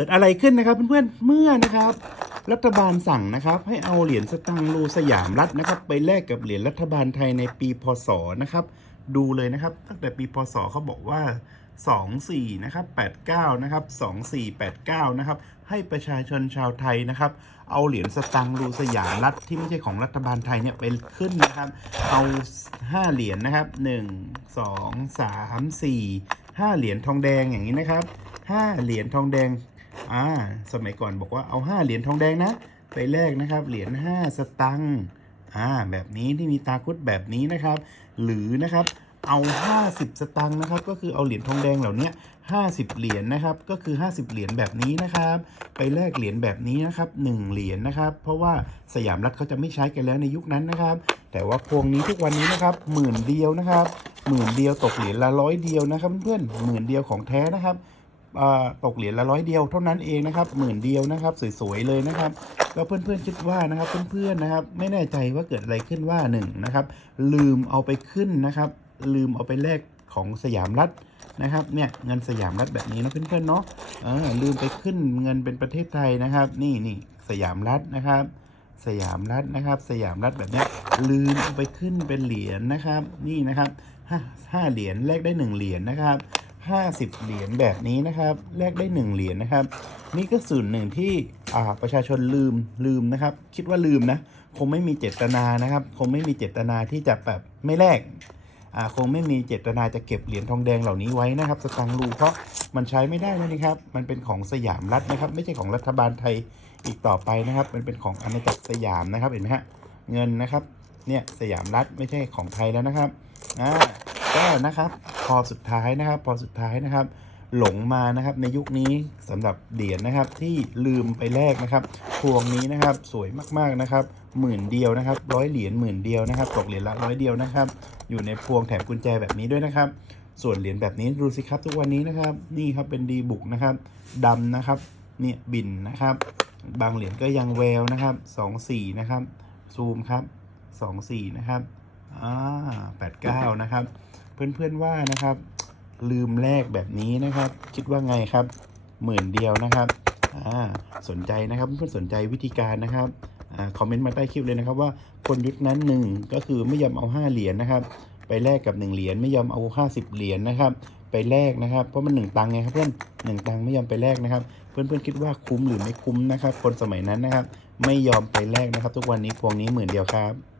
เกิดอะไรขึ้นนะครับเพื่อนๆเมื่อนะครับ รัฐบาลสั่งนะครับ ให้เอาเหรียญสตังค์รูสยามรัฐนะครับ ไปแลกกับเหรียญรัฐบาลไทยในปีพศนะครับ ดูเลยนะครับ ตั้งแต่ปีพศเขาบอกว่า 24นะครับ89นะครับ2489นะครับให้ประชาชนชาวไทยนะครับ เอาเหรียญสตังค์รูสยามรัฐที่ไม่ใช่ของรัฐบาลไทยเนี่ยไปขึ้นนะครับ เอา 5 เหรียญนะครับ 1 2 3 4 5 เหรียญทองแดงอย่างนี้นะครับ5เหรียญทองแดง อ่าสมัยก่อนบอกว่าเอา5เหรียญทองแดงนะ ไปแลกนะครับเหรียญ5สตังค์อ่าแบบนี้ที่มีตาคุดแบบนี้นะครับ หรือนะครับเอา 50 สตังค์นะครับ ก็คือเอาเหรียญทองแดงเหล่านี้50 เหรียญนะครับ ก็คือ 50 เหรียญแบบนี้นะครับ ไปแลกเหรียญแบบนี้นะครับ 1 เหรียญนะครับ เพราะว่าสยามรัฐเขาจะไม่ใช้กันแล้วในยุคนั้นนะครับ แต่ว่าพวงนี้ทุกวันนี้นะครับหมื่นเดียวนะครับหมื่นเดียวตกเหรียญละร้อยเดียวนะครับ เพื่อนๆหมื่นเดียวของแท้นะครับ ตกเหรียญละร้อยเดียวเท่านั้นเองนะครับหมื่นเดียวนะครับ สวยๆเลยนะครับแล้วเพื่อนๆคิดว่านะครับเพื่อนๆนะครับ ไม่แน่ใจว่าเกิดอะไรขึ้นว่าหนึ่งนะครับ ลืมเอาไปขึ้นนะครับ ลืมเอาไปแลกของสยามรัฐนะครับเนี่ยเงินสยามรัฐแบบนี้นะเพื่อนๆเนาะเออลืมไปขึ้นเงินเป็นประเทศไทยนะครับ นี่นี่สยามรัฐนะครับ สยามรัฐนะครับ สยามรัฐแบบนี้ลืมเอาไปขึ้นเป็นเหรียญนะครับ นี่นะครับห้าห้าเหรียญแลกได้หนึ่งเหรียญนะครับ ห้าสิบเหรียญแบบนี้นะครับ แลกได้หนึ่งเหรียญนะครับ นี่ก็ส่วนหนึ่งที่ประชาชนลืมลืมนะครับ คิดว่าลืมนะ คงไม่มีเจตนานะครับ คงไม่มีเจตนาที่จะแบบไม่แลกคงไม่มีเจตนาจะเก็บเหรียญทองแดงเหล่านี้ไว้นะครับ สตังรูเพราะมันใช้ไม่ได้นะครับ มันเป็นของสยามรัฐนะครับ ไม่ใช่ของรัฐบาลไทยอีกต่อไปนะครับ มันเป็นของอาณาจักรสยามนะครับเห็นไหมฮะเงินนะครับเนี่ยสยามรัฐไม่ใช่ของไทยแล้วนะครับอ่าก็นะครับ อสุดท้ายนะครับพอสุดท้ายนะครับ หลงมานะครับในยุคนี้สำหรับเหรียญนะครับที่ลืมไปแลกนะครับพวงนี้นะครับสวยมากๆนะครับหมื่นเดียวนะครับร้อยเหรียญหมื่นเดียวนะครับตกเหรียญละร้อยเดียวนะครับ อยู่ในพวงแถมกุญแจแบบนี้ด้วยนะครับ ส่วนเหรียญแบบนี้ดูสิครับทุกวันนี้นะครับ นี่ครับเป็นดีบุกนะครับดำนะครับเนี่ยบินนะครับ บางเหรียญก็ยังแววนะครับสองสี่นะครับซูมครับสองสี่นะครับอ่าแปดเก้านะครับ เพื่อนๆว่านะครับ ลืมแลกแบบนี้นะครับ คิดว่าไงครับหมื่นเดียวนะครับอ่าสนใจนะครับเพื่อนสนใจวิธีการนะครับอ่าคอมเมนต์มาใต้คลิปเลยนะครับ ว่าคนยุคนั้นหนึ่งก็คือไม่ยอมเอาห้าเหรียญนะครับ ไปแลกกับหนึ่งเหรียญไม่ยอมเอาห้าสิบเหรียญนะครับ ไปแลกนะครับ เพราะมันหนึ่งตังค์ไงครับเพื่อนหนึ่งตังค์ไม่ยอมไปแลกนะครับ เพื่อนๆคิดว่าคุ้มหรือไม่คุ้มนะครับ คนสมัยนั้นนะครับ ไม่ยอมไปแลกนะครับ ทุกวันนี้พวงนี้หมื่นเดียวครับ